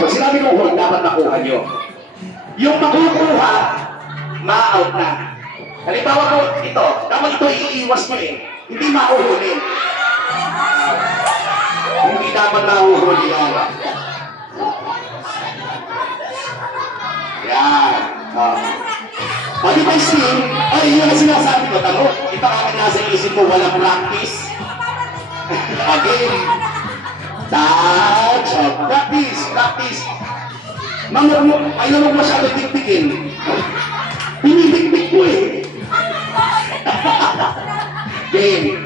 Pag sinabi ko hold, dapat makuha nyo. Yung makukuha, ma-out na. Halimbawa ko, ito, dapat ito iiwas mo eh. Hindi mahuhuli. Hindi dapat mahuhuli yan. Yan. Pag di ba still, ay yun ang sinasabi ko, tamo, ipakakit nasa isip mo, walang practice. Again. Touch. Practice. Practice. Ayaw mo masyado tiktikin. Pinibig-big mo eh. Game.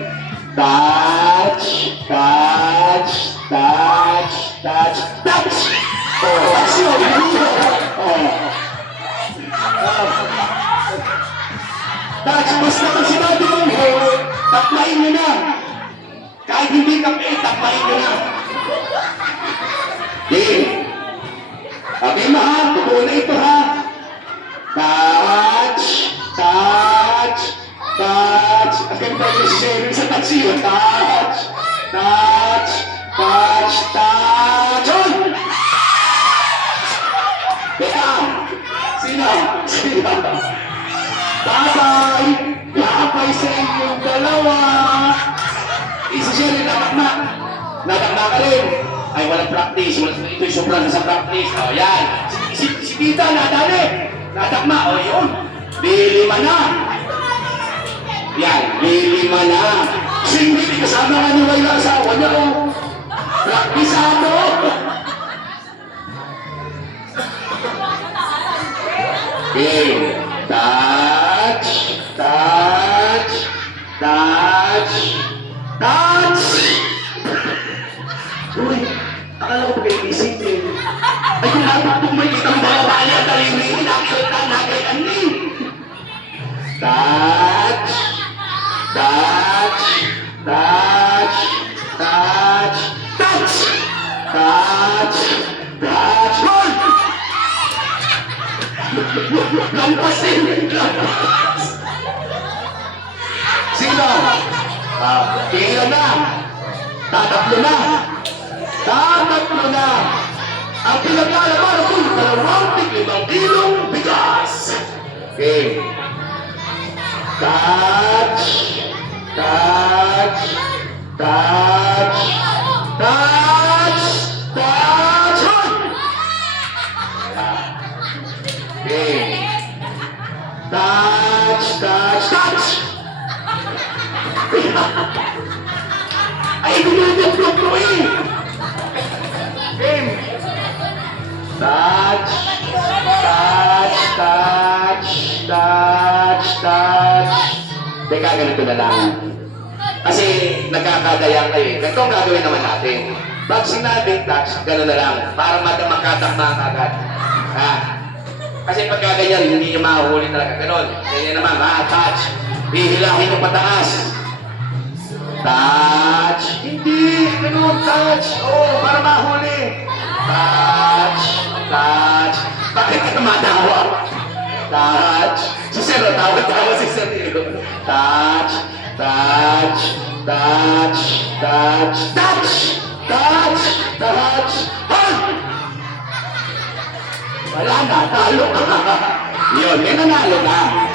Touch. Touch. Touch. Touch. Touch. Oh, touch yun. Oh. Touch. Basta kung sinabi mo, taklain mo na. Kahit hindi ka taklain mo na. Game. Sabi mo ha, totoo na ito ha. Touch, touch, touch. At kaya tayo sharing sa touch yun. Touch, touch, touch, touch. Oy! Teka! Sino? Sino? Babay! Babay sa inyong dalawa! Isa-share, nadakma. Nadakma ka rin. Ay, walang practice. Ito'y sobrang sa practice. O, yan. Si Tita, nadali. Nadakma. O, yun. Lilima na. Yan. Lilima na. Hindi kasama nga niyo kayo asawa niya. O, praktisado. Okay. Touch. Touch. Touch. Touch. Uy, akala ko pag-iisipin. Ay, kung napapag may kitang babae at talimin, nakikita na kay Anin. Touch, touch, touch, touch, touch, touch, touch, hold! Lampasin! Lampas! Sino? Tingnan na! Tatatlo na! Tatatlo na! Ang pinaglalaban ko, 25 kilong bigas! Okay. Touch! Touch! Touch! Touch! Touch! Okay. Touch! Touch! Touch! Ay, dinudok ko eh! Game! Touch! Touch! Touch! Touch! Touch! Teka, ganito na lang. Kasi nagkakagaya kayo eh. Ganito ang gagawin naman natin. Pag sinabing touch, gano'n na lang. Para makatakma ka agad. Ha? Kasi pagka ganyan, hindi niyo mahuhuli talaga. Gano'n. Ganyan naman, ha? Touch. Hihilahin mo pataas. Touch. Hindi. Ganun. Touch. Oh, para mahuli. Touch. Touch. Bakit ka tumatawa? Touch. Si Sir, tawa-tawa si Sir. Touch. Touch. Touch. Touch. Touch. Touch. Touch. Hold! Wala na. Talo ka. Yun. May nanalo na.